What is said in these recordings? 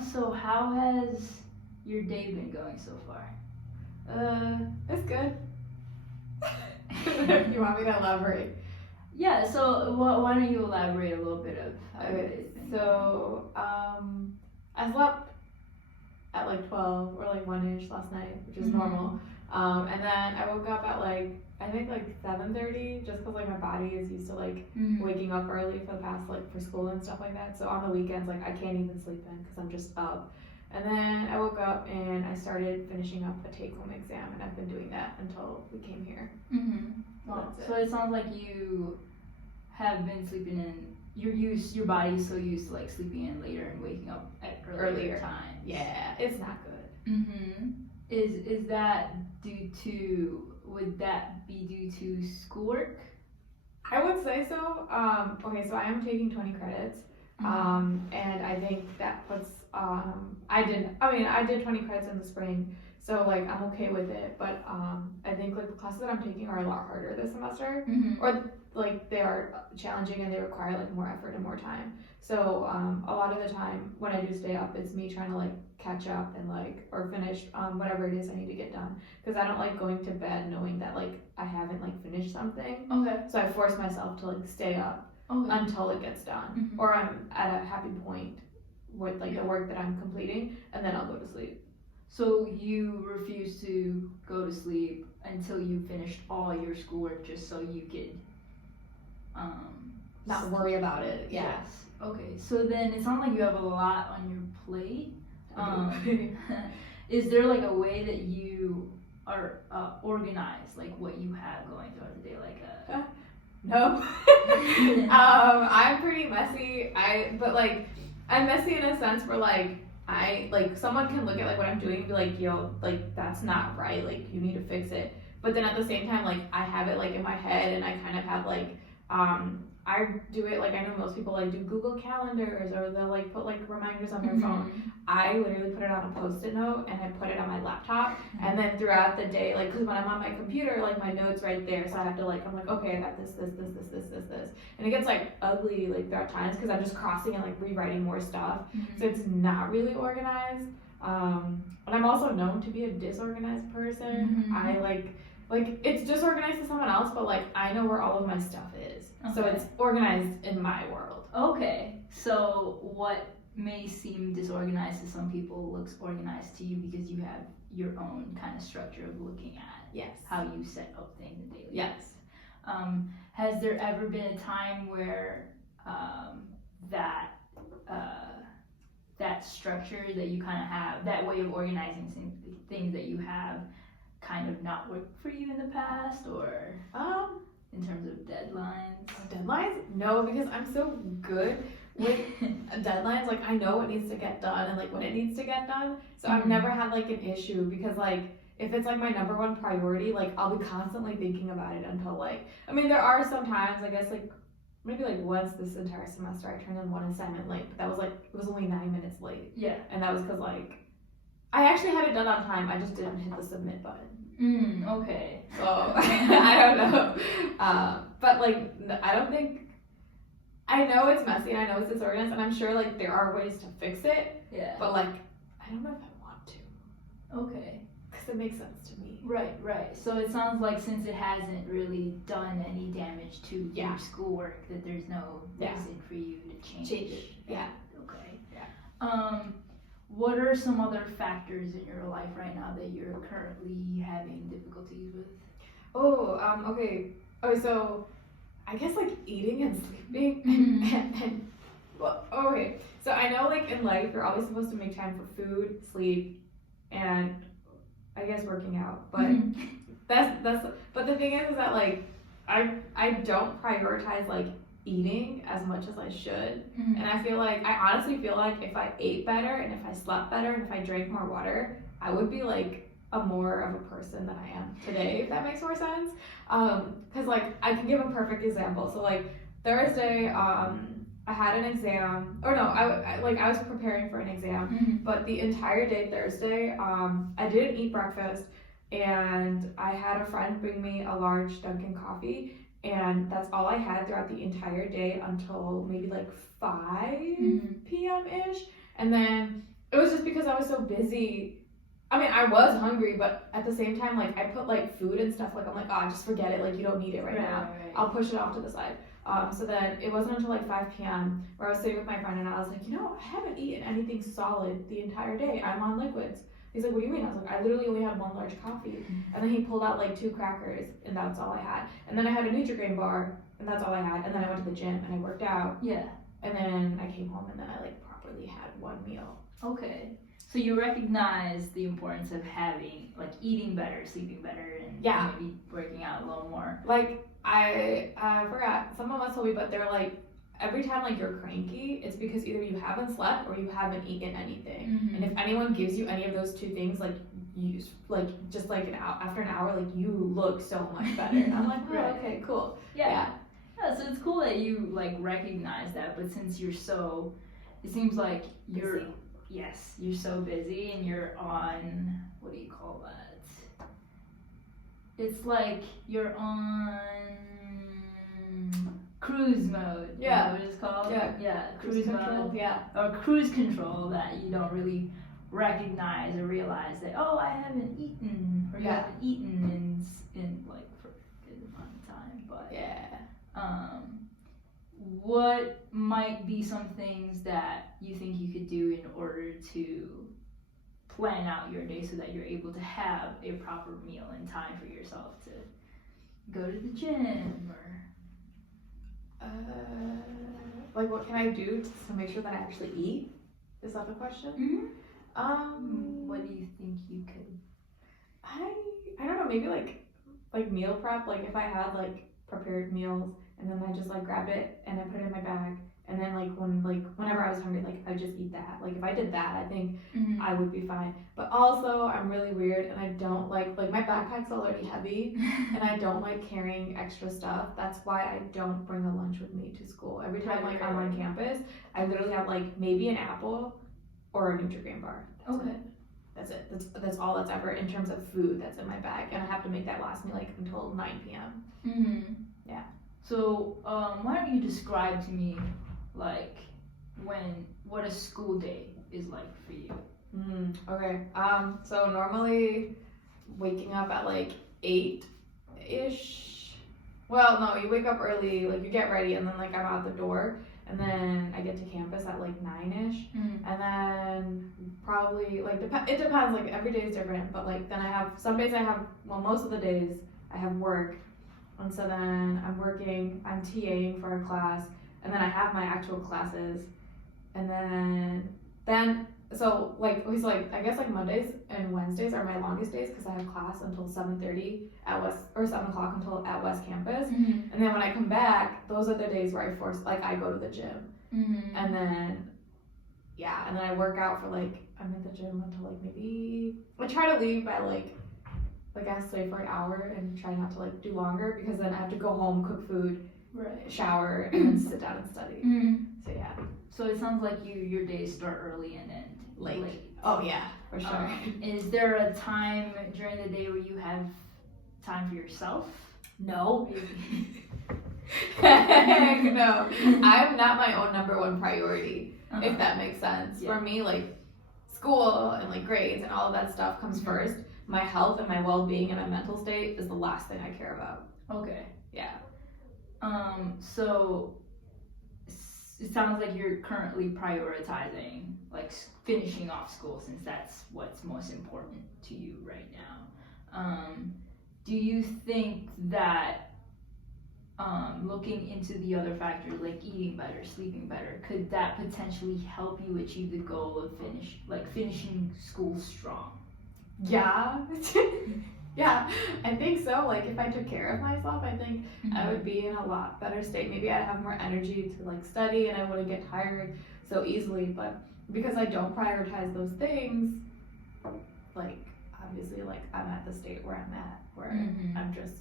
So how has your day been going so far? It's good. You want me to elaborate? Yeah, so why don't you elaborate a little bit of how your Okay, day's been? so I slept at like 12 or like 1-ish last night, which is normal. And then I woke up at like I think like 7:30, just because like my body is used to like waking up early for the past like for school and stuff like that. So on the weekends like I can't even sleep in because I'm just up. And then I woke up and I started finishing up a take-home exam, and I've been doing that until we came here. Well, That's so it sounds like you have been sleeping in. Your body's so used to like sleeping in later and waking up at earlier times. Yeah, it's not good. Is that would that be due to schoolwork? I would say so. Okay, so I am taking 20 credits. And I think that puts I did 20 credits in the spring, so like I'm okay with it, but I think like the classes that I'm taking are a lot harder this semester, or like they are challenging and they require like more effort and more time. So a lot of the time when I do stay up, it's me trying to like catch up and like or finish whatever it is I need to get done, because I don't like going to bed knowing that like I haven't like finished something. Okay. So I force myself to like stay up until it gets done, or I'm at a happy point with like the work that I'm completing, and then I'll go to sleep. So you refuse to go to sleep until you finished all your schoolwork, just so you could Not worry about it. Yes. Okay. So then it sounds like you have a lot on your plate. Is there like a way that you are organized, like what you have going throughout the day, like a No. I'm pretty messy. But like I'm messy in a sense where like I like someone can look at like what I'm doing and be like, yo, like that's not right, like you need to fix it. But then at the same time, like I have it like in my head, and I kind of have like I do it like I know most people like do Google calendars, or they'll like put like reminders on their phone. I literally put it on a post-it note and I put it on my laptop, and then throughout the day, like because when I'm on my computer, like my notes right there, so I have to like I'm like, okay, I got this, and it gets like ugly like throughout times because I'm just crossing and like rewriting more stuff, so it's not really organized. And I'm also known to be a disorganized person. I like it's disorganized to someone else, but like I know where all of my stuff is. So it's organized in my world. Okay. So what may seem disorganized to some people looks organized to you because you have your own kind of structure of looking at how you set up things in daily life. Has there ever been a time where that structure that you kind of have, that way of organizing things that you have, kind of not worked for you in the past, or in terms of deadlines? Deadlines? No, because I'm so good with deadlines. Like I know what needs to get done and like when it needs to get done. So I've never had like an issue, because like if it's like my number one priority, like I'll be constantly thinking about it until like I mean there are some times, I guess like maybe like once this entire semester I turned in one assignment late, but that was like it was only 9 minutes late. Yeah. And that was because like I actually had it done on time, I just didn't hit the submit button. Okay. So I don't know. But like I don't think, I know it's messy and I know it's disorganized, and I'm sure like there are ways to fix it. Yeah. But like I don't know if I want to. Okay. Because it makes sense to me. Right. So it sounds like since it hasn't really done any damage to your schoolwork, that there's no reason for you to change it. Yeah. Okay. Yeah. What are some other factors in your life right now that you're currently having difficulties with? Okay, so I guess like eating and sleeping and well, okay. So I know like in life you're always supposed to make time for food, sleep, and I guess working out. But that's but the thing is that like I don't prioritize like eating as much as I should, and I honestly feel like if I ate better and if I slept better and if I drank more water, I would be like a more of a person than I am today, if that makes more sense. Because like I can give a perfect example. So like Thursday, I had an exam, or no, I was preparing for an exam, but the entire day Thursday, I didn't eat breakfast, and I had a friend bring me a large Dunkin' coffee. And that's all I had throughout the entire day until maybe like 5 p.m. ish. And then it was just because I was so busy. I mean, I was hungry, but at the same time, like, I put, like, food and stuff, like, I'm like, just forget it, like, you don't need it right now. Right. I'll push it off to the side. So then it wasn't until, like, 5 p.m. where I was sitting with my friend, and I was like, I haven't eaten anything solid the entire day. I'm on liquids. He's like, what do you mean? I was like, I literally only had 1 large coffee. And then he pulled out, like, 2 crackers, and that's all I had. And then I had a Nutri-Grain bar, and that's all I had. And then I went to the gym, and I worked out. Yeah. And then I came home, and then I, like, properly had 1 meal. Okay. So you recognize the importance of having, like, eating better, sleeping better, and maybe working out a little more. Like, I forgot, someone else told me, but they're like, every time, like, you're cranky, it's because either you haven't slept or you haven't eaten anything. Mm-hmm. And if anyone gives you any of those 2 things, like, you, like, just, like, after an hour, like, you look so much better. And I'm like, Right. Okay, cool. Yeah, so it's cool that you, like, recognize that, but since you're so, it seems like you're... Busy. Yes, you're so busy and you're on, what do you call that? It's like you're on cruise mode. Yeah. Is that what it's called? Yeah. Cruise control. mode. Yeah. Or cruise control that you don't really recognize or realize that, I haven't eaten or you haven't eaten in like for a good amount of time. But what might be some things that you think you could do in order to plan out your day so that you're able to have a proper meal and time for yourself to go to the gym or like, what can I do to make sure that I actually eat? Is that the question? what do you think you could? I don't know, maybe like meal prep, like if I had like prepared meals and then I just like grabbed it and I put it in my bag, and then whenever I was hungry, like I just eat that. Like if I did that, I think I would be fine. But also I'm really weird and I don't like my backpack's already heavy and I don't like carrying extra stuff. That's why I don't bring a lunch with me to school. Every time like I'm on campus, I literally have like maybe an apple or a Nutri-Grain bar. That's it. That's all that's ever in terms of food that's in my bag, and I have to make that last me like until 9 p.m. Yeah. So why don't you describe to me like what a school day is like for you? Okay. So normally waking up at like 8-ish. Well, no, you wake up early, like you get ready, and then like I'm out the door. And then I get to campus at like 9-ish, and then probably like it depends. Like every day is different, but like then I have some days most of the days I have work, and so then I'm working. I'm TAing for a class, and then I have my actual classes, and then so like I guess like Mondays and Wednesdays are my longest days because I have class until 7:30 at West, or 7 o'clock until at West Campus. And then when I come back, those are the days where I go to the gym. And then I work out for like, I'm at the gym until like maybe, I try to leave by like I stay for an hour and try not to like do longer, because then I have to go home, cook food, shower, and then sit down and study. So yeah. So it sounds like your days start early and end late. Oh yeah, for sure. Is there a time during the day where you have time for yourself? No. Heck no. I'm not my own number one priority, if that makes sense. For me, like school and like grades and all of that stuff comes first. My health and my well-being and my mental state is the last thing I care about. Okay. Yeah. So it sounds like you're currently prioritizing like finishing off school, since that's what's most important to you right now. Do you think that looking into the other factors like eating better, sleeping better, could that potentially help you achieve the goal of finishing school strong? Yeah. Yeah, I think so. Like if I took care of myself, I think I would be in a lot better state. Maybe I'd have more energy to like study and I wouldn't get tired so easily. But because I don't prioritize those things, like obviously like I'm at the state where I'm at, where I'm just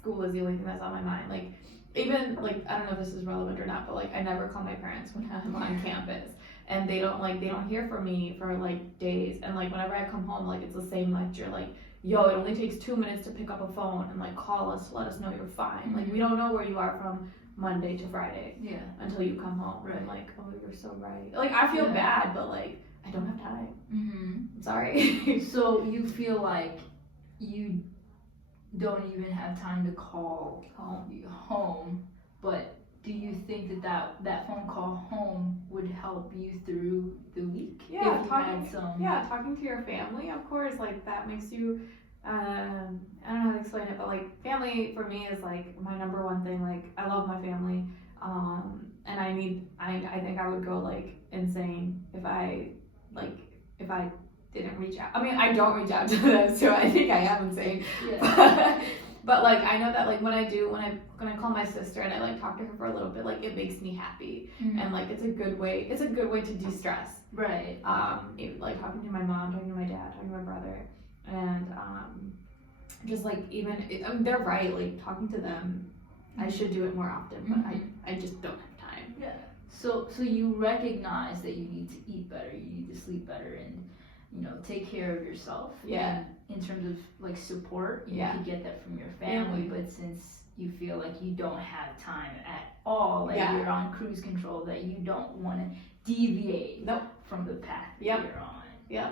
school is the only thing that's on my mind. Like even like, I don't know if this is relevant or not, but like I never call my parents when I'm on campus. And they don't hear from me for like days. And like whenever I come home, like it's the same lecture. Like, yo, it only takes 2 minutes to pick up a phone and like call us to let us know you're fine. Like we don't know where you are from Monday to Friday until you come home. Right. I'm like, oh, you're so right. Like I feel bad, but like I don't have time. Mm-hmm. I'm sorry. So you feel like you don't even have time to call home, but do you think that phone call home would help you through the week? Yeah, if you talking. had some... Yeah, talking to your family, of course. Like that makes you. I don't know how to explain it, but like family for me is like my number one thing. Like I love my family, and I think I would go like insane if I didn't reach out. I mean, I don't reach out to them, so I think I am insane. Yeah. But like I know that like when I call my sister and I like talk to her for a little bit, like it makes me happy. Mm-hmm. And like it's a good way to de-stress. Right. Like talking to my mom, talking to my dad, talking to my brother, and just like they're right, like talking to them, I should do it more often, but I just don't have time. Yeah. So you recognize that you need to eat better, you need to sleep better, and take care of yourself. Yeah. And in terms of like support, you Yeah. could get that from your family, but since you feel like you don't have time at all, like you're on cruise control, that you don't want to deviate from the path that you're on. Yeah.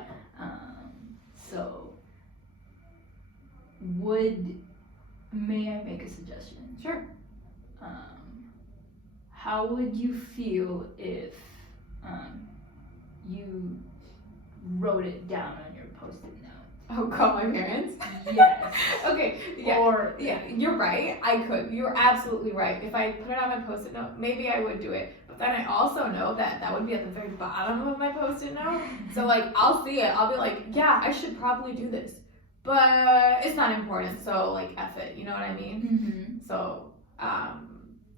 So may I make a suggestion? Sure. How would you feel if you wrote it down on your Post-it note? Oh, call my parents? Yes. Okay. Yeah. Or you're right. I could. You're absolutely right. If I put it on my Post-it note, maybe I would do it. But then I also know that would be at the very bottom of my Post-it note. So like I'll see it. I'll be like, yeah, I should probably do this, but it's not important. So like F it. You know what I mean? Mm-hmm. So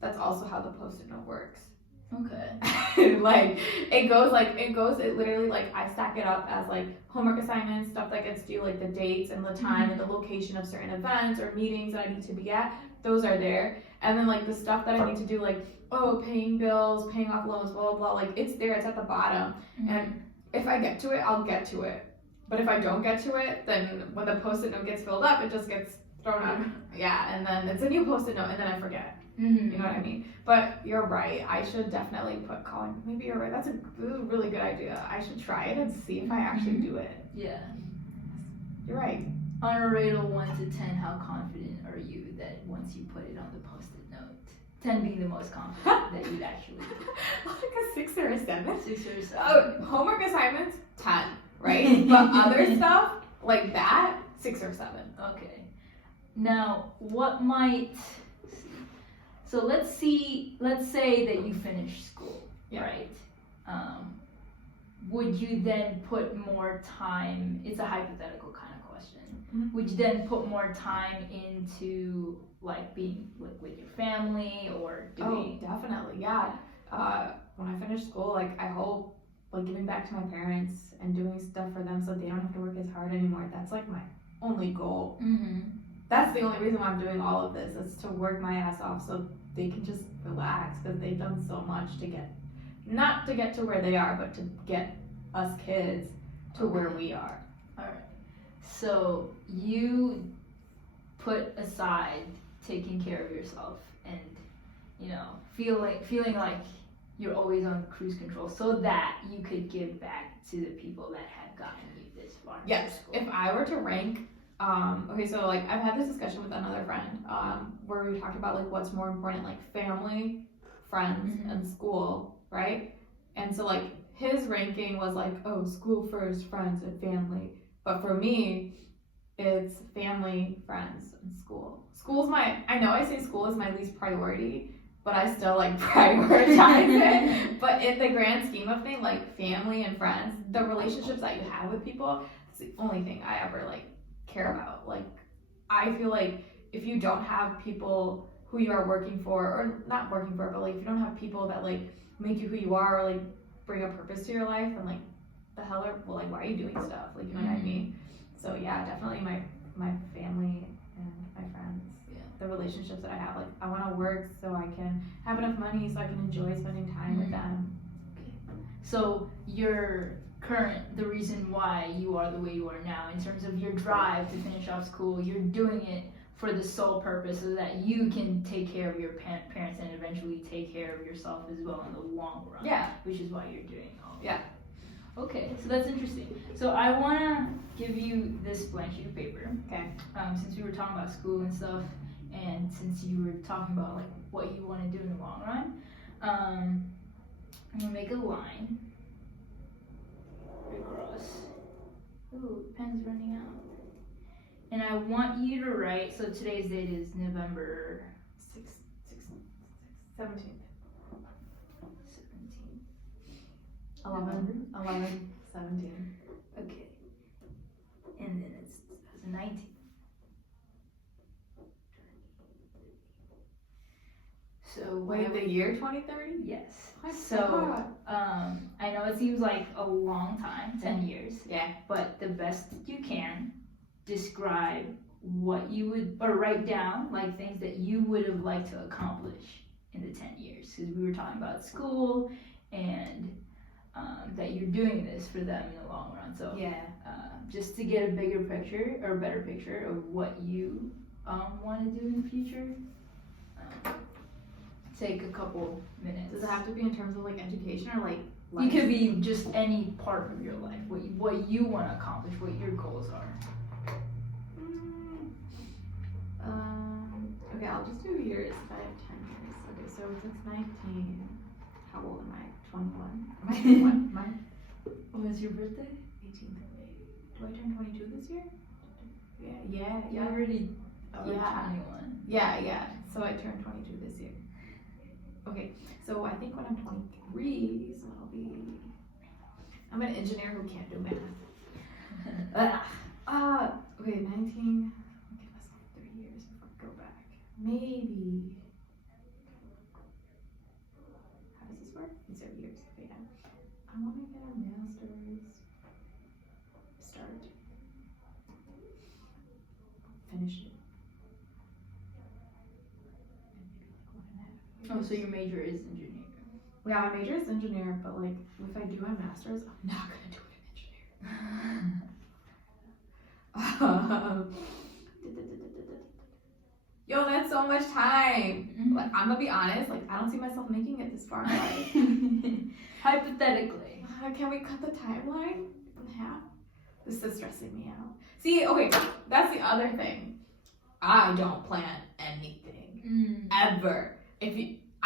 that's also how the Post-it note works. Okay. Like it literally like I stack it up as like homework assignments, stuff that gets due, like the dates and the time and the location of certain events or meetings that I need to be at, those are there. And then like the stuff that I need to do, like paying bills, paying off loans, blah blah blah, like it's there, it's at the bottom. And if I get to it, I'll get to it. But if I don't get to it, then when the Post-it note gets filled up, it just gets thrown out. Yeah, and then it's a new Post-it note and then I forget. Mm-hmm. You know what I mean? But you're right. I should definitely put calling. Maybe you're right. That's a really good idea. I should try it and see if I actually do it. Yeah. You're right. On a rate of 1 to 10, how confident are you that once you put it on the Post-it note, 10 being the most confident that you'd actually do it? Like a 6 or a 7? 6 or 7. Oh, homework assignments, 10, right? But other stuff like that, 6 or 7. Okay. Now, what might... So let's say that you finish school, right? Would you then put more time, it's a hypothetical kind of question, would you then put more time into like being with your family or doing... Oh, definitely, yeah. When I finish school, like I hope like giving back to my parents and doing stuff for them so they don't have to work as hard anymore. That's like my only goal. Mm-hmm. That's the only reason why I'm doing all of this, is to work my ass off so they can just relax, because they've done so much not to get to where they are, but to get us kids to where we are. All right. So you put aside taking care of yourself and, feeling like you're always on cruise control so that you could give back to the people that have gotten you this far. Yes. If I were to rank, okay, so like I've had this discussion with another friend, where we talked about like what's more important, like family, friends, and school, right? And so like his ranking was like, school first, friends, and family. But for me, it's family, friends, and school. I know I say school is my least priority, but I still like prioritize it. But in the grand scheme of things, like family and friends, the relationships that you have with people, it's the only thing I ever like care about. Like I feel like if you don't have people who you are working for, or not working for, but like if you don't have people that like make you who you are, or like bring a purpose to your life, and like the hell why are you doing stuff? Like, you know what I mean? So yeah, definitely my family and my friends. Yeah. The relationships that I have. Like I want to work so I can have enough money so I can enjoy spending time with them. Okay. So the reason why you are the way you are now, in terms of your drive to finish off school, you're doing it for the sole purpose so that you can take care of your parents and eventually take care of yourself as well in the long run. Yeah. Which is why you're doing all Yeah. Okay, so that's interesting. So I want to give you this blank sheet of paper. Okay. Since we were talking about school and stuff, and since you were talking about like what you want to do in the long run, I'm gonna make a line right across. Ooh, pen's running out. And I want you to write. So today's date is November 17th. 17th. 11/17. Okay. And then it's 2019. So Wait, the year 2030? yes. I So forgot. I know it seems like a long time, 10 years, Yeah. but the best you can describe what you would, or write down like things that you would have liked to accomplish in the 10 years. Because we were talking about school and that you're doing this for them in the long run. So Yeah. just to get a bigger picture or a better picture of what you want to do in the future, take a couple minutes. Does it have to be in terms of like education or like It life? could be just any part of your life, what you want to accomplish, what your goals are. Okay, I'll just do years if I have 10 years. Okay, so since 19, how old am I? 21? Am I 21? Am I When's your birthday? 18th of May? Do I turn 22 this year? Yeah. You're already Yeah. 21. Yeah. So I turned 22 this year. Okay, so I think when I'm 23, so I'm an engineer who can't do math. Okay, 19. I'll give myself 3 years before I go back. Maybe. How does this work? These are years. Okay, yeah. I want to get a master's. Start. Finish it. Oh, so your major is engineering. Yeah, my major is engineer, but like if I do my master's, I'm not gonna do it in engineering. Yo, that's so much time. Like, I'm gonna be honest, like I don't see myself making it this far in life. Hypothetically. Can we cut the timeline in half? This is stressing me out. See, okay, that's the other thing. I don't plan anything ever.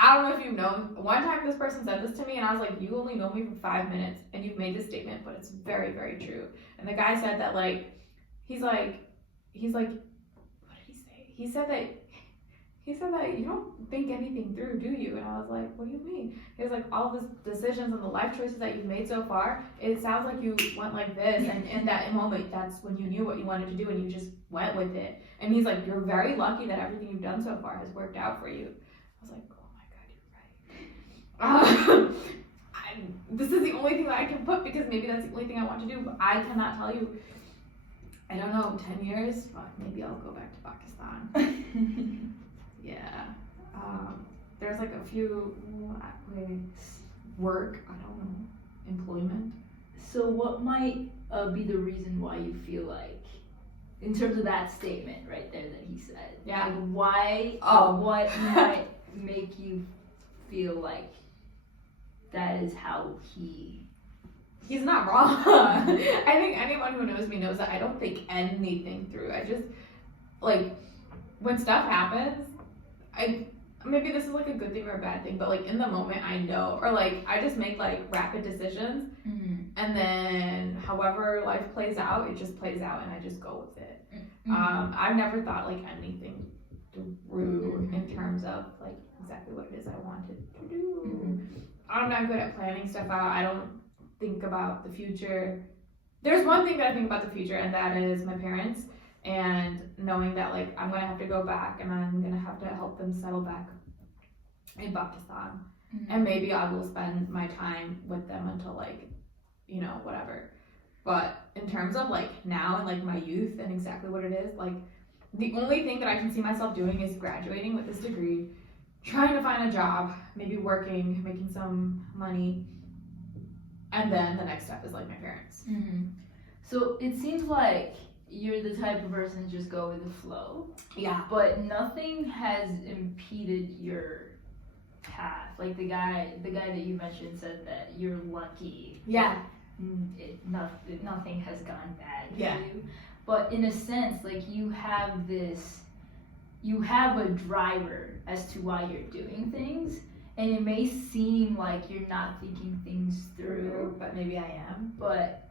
I don't know if you know, one time this person said this to me and I was like, you only know me for 5 minutes and you've made this statement, but it's very, very true. And the guy said that like, he's like, what did he say? He said that you don't think anything through, do you? And I was like, what do you mean? He was like, all the decisions and the life choices that you've made so far, it sounds like you went like this, and in that moment, that's when you knew what you wanted to do and you just went with it. And he's like, you're very lucky that everything you've done so far has worked out for you. I was like, this is the only thing that I can put because maybe that's the only thing I want to do, but I cannot tell you. I don't know, 10 years? Fuck, maybe I'll go back to Pakistan. Yeah. There's like a few work, I don't know, employment. So what might be the reason why you feel like, in terms of that statement right there that he said, Yeah. like why, what might make you feel like that is how he's not wrong. I think anyone who knows me knows that I don't think anything through. I just, like, when stuff happens, maybe this is like a good thing or a bad thing, but like in the moment I know, or like I just make like rapid decisions, and then however life plays out, it just plays out and I just go with it. I've never thought like anything through in terms of like exactly what it is I wanted to do. I'm not good at planning stuff out. I don't think about the future. There's one thing that I think about the future, and that is my parents, and knowing that like I'm gonna have to go back and I'm gonna have to help them settle back in Pakistan, and maybe I will spend my time with them until like, you know, whatever. But in terms of like now and like my youth and exactly what it is, like the only thing that I can see myself doing is graduating with this degree, trying to find a job, maybe working, making some money, and then the next step is like my parents. So it seems like you're the type of person to just go with the flow. Yeah. But nothing has impeded your path. Like the guy that you mentioned said that you're lucky. Yeah. nothing has gone bad for Yeah. you. But in a sense, like you have a driver as to why you're doing things, and it may seem like you're not thinking things through, but maybe I am. but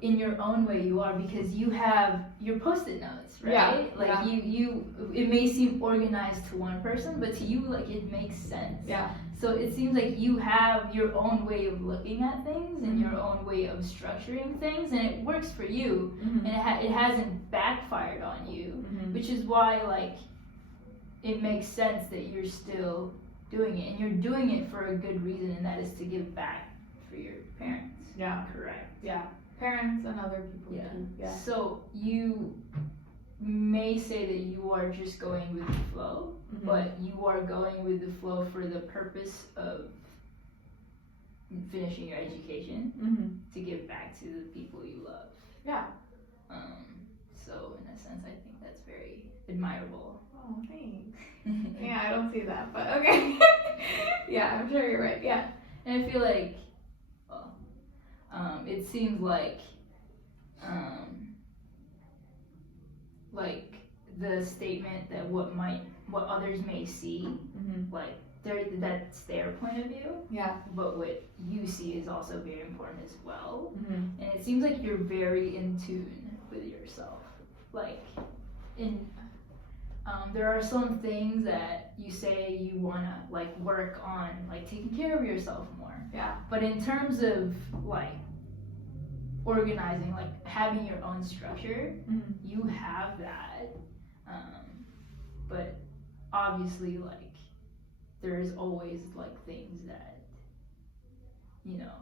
in your own way you are, because you have your post-it notes, right? Yeah, Like yeah. you it may seem organized to one person, but to you, like, it makes sense. Yeah. So it seems like you have your own way of looking at things and Mhm. your own way of structuring things, and it works for you, Mm-hmm. and it hasn't backfired on you, Mm-hmm. which is why, like, it makes sense that you're still doing it, and you're doing it for a good reason, and that is to give back for your parents. Yeah. Correct. Yeah. Parents and other people Yeah. too. Yeah. So you may say that you are just going with the flow, Mhm. but you are going with the flow for the purpose of finishing your education Mm-hmm. to give back to the people you love. Yeah. So in a sense, I think that's very admirable. Oh, thanks. Yeah, I don't see that, but okay. Yeah, I'm sure you're right. Yeah. And I feel like, well, it seems like the statement that what others may see, Mm-hmm. like that's their point of view, Yeah. but what you see is also very important as well. Mm-hmm. And it seems like you're very in tune with yourself. Like, there are some things that you say you wanna, like, work on, like taking care of yourself more. Yeah. But in terms of, like, organizing, like having your own structure, Mm-hmm. you have that. But obviously, like, there's always, like, things that, you know,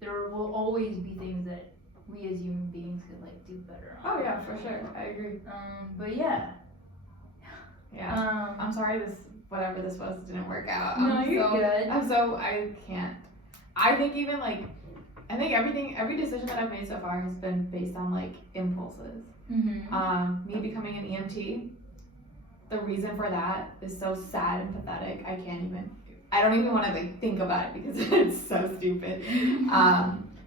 there will always be things that we as human beings could, like, do better on. Oh yeah, for sure. I agree. But yeah. Yeah. I'm sorry whatever this was didn't work out. No, you're good. I can't. I think even like, every decision that I've made so far has been based on like impulses. Mm-hmm. Me becoming an EMT, the reason for that is so sad and pathetic. I don't even want to like think about it because it's so stupid.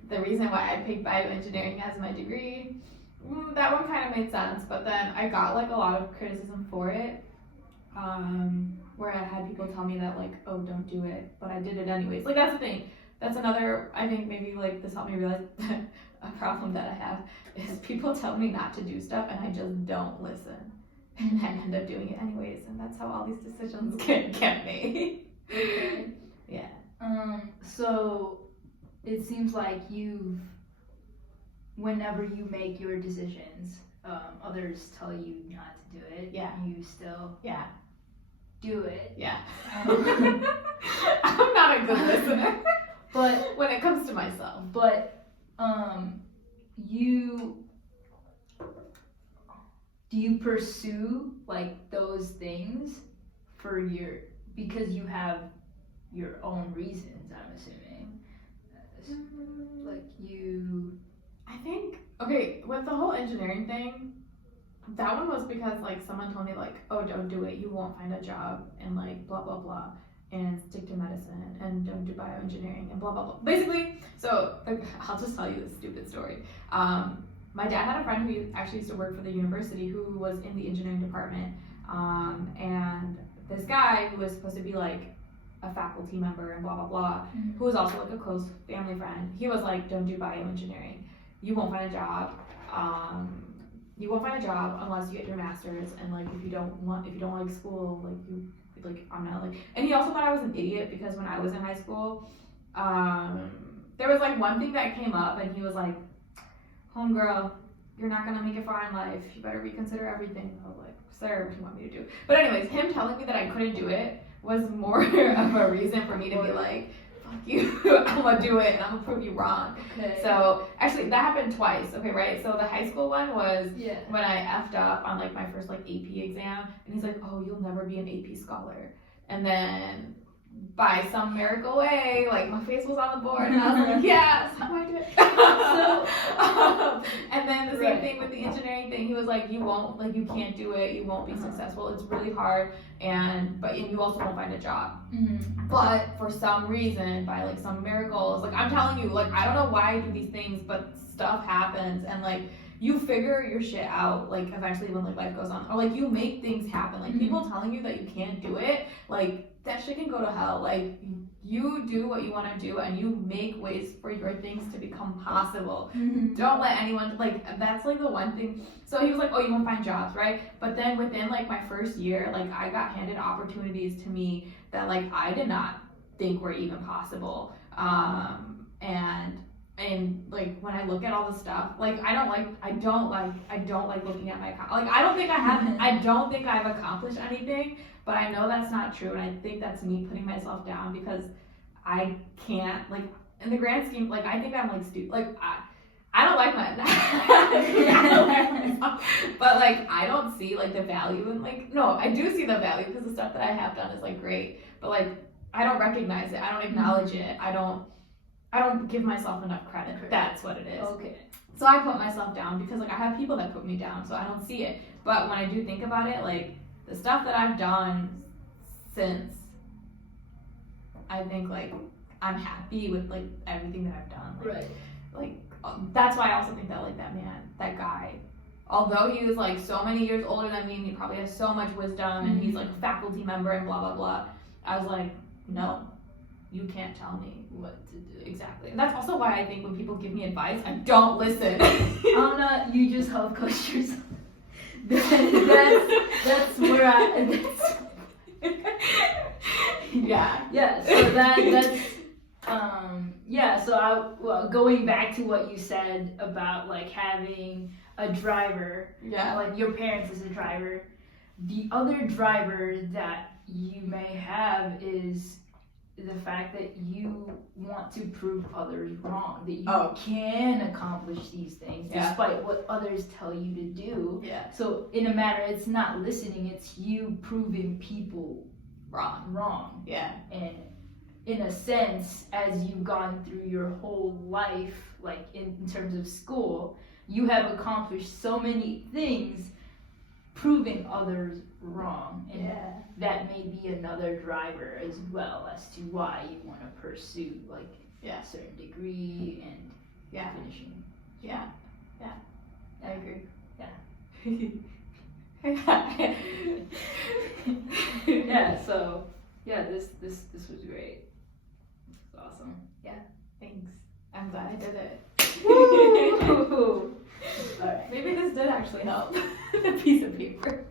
The reason why I picked bioengineering as my degree, that one kind of made sense, but then I got like a lot of criticism for it, where I had people tell me that like, oh, don't do it, but I did it anyways. Like, that's the thing. That's another, I think maybe like this helped me realize a problem that I have is people tell me not to do stuff and I just don't listen. And I end up doing it anyways, and that's how all these decisions get made. Okay. Yeah. So it seems like whenever you make your decisions, others tell you not to do it. Yeah. You still Yeah. do it. Yeah. I'm not a good listener. But when it comes to myself. do you pursue like those things because you have your own reasons, I'm assuming. I think, okay, with the whole engineering thing, that one was because like someone told me like, oh, don't do it, you won't find a job, and like blah blah blah, and stick to medicine and don't do bioengineering and blah blah blah. Basically, so I'll just tell you this stupid story. My dad had a friend who actually used to work for the university who was in the engineering department, and this guy who was supposed to be like a faculty member and blah blah blah, Mm-hmm. who was also like a close family friend, he was like, don't do bioengineering, you won't find a job. You won't find a job unless you get your master's, and like if you don't like school, I'm not like. And he also thought I was an idiot because when I was in high school, there was like one thing that came up, and he was like, homegirl, you're not gonna make it far in life, you better reconsider everything. I was like, sir, what do you want me to do? But anyways, him telling me that I couldn't do it was more of a reason for me to be like, fuck you, I'm gonna do it and I'm gonna prove you wrong. Okay. So actually that happened twice, okay, right? So the high school one was Yeah. when I effed up on like my first like AP exam, and he's like, oh, you'll never be an AP scholar. And then by some miracle way, like my face was on the board, and I was like, yes, how do I do it? And then the same thing with the engineering thing. He was like, you can't do it. You won't be successful. It's really hard, and you also won't find a job. Mm-hmm. But for some reason, by like some miracles, like I'm telling you, like I don't know why I do these things, but stuff happens, and like you figure your shit out, like eventually when like life goes on, or like you make things happen. Like people telling you that you can't do it, like that shit can go to hell. Like you do what you want to do, and you make ways for your things to become possible. Mm-hmm. Don't let anyone, like that's like the one thing. So he was like, oh, you won't find jobs, right? But then within like my first year, like I got handed opportunities to me that like I did not think were even possible. And like when I look at all the stuff, like I don't like looking at my account. Like I don't think I've accomplished anything, but I know that's not true, and I think that's me putting myself down because I can't, like in the grand scheme, like I think I'm like stupid. Like I don't like myself. But like I don't see like the value in like, no, I do see the value because the stuff that I have done is like great, but like I don't recognize it. I don't acknowledge it. I don't give myself enough credit. That's what it is. Okay. So I put myself down because like I have people that put me down, so I don't see it. But when I do think about it, like the stuff that I've done since, I think like I'm happy with like everything that I've done. Like, Like that's why I also think that like that guy, although he was like so many years older than me and he probably has so much wisdom and he's like a faculty member and blah blah blah, I was like, no, you can't tell me what to do. Exactly. And that's also why I think when people give me advice, I don't listen. Anna, you just health coach yourself. That's where yeah. Yeah, so that's going back to what you said about like having a driver, like your parents as a driver, the other driver that you may have is the fact that you want to prove others wrong, that you can accomplish these things despite what others tell you to do. So in a matter, it's not listening, it's you proving people wrong. And in a sense, as you've gone through your whole life, like in terms of school, you have accomplished so many things proving others wrong, and that may be another driver as well as to why you want to pursue like a certain degree and finishing. I agree. So this was great. It's awesome. Thanks. I'm glad I did it. All right. Maybe this did actually help. The piece of paper.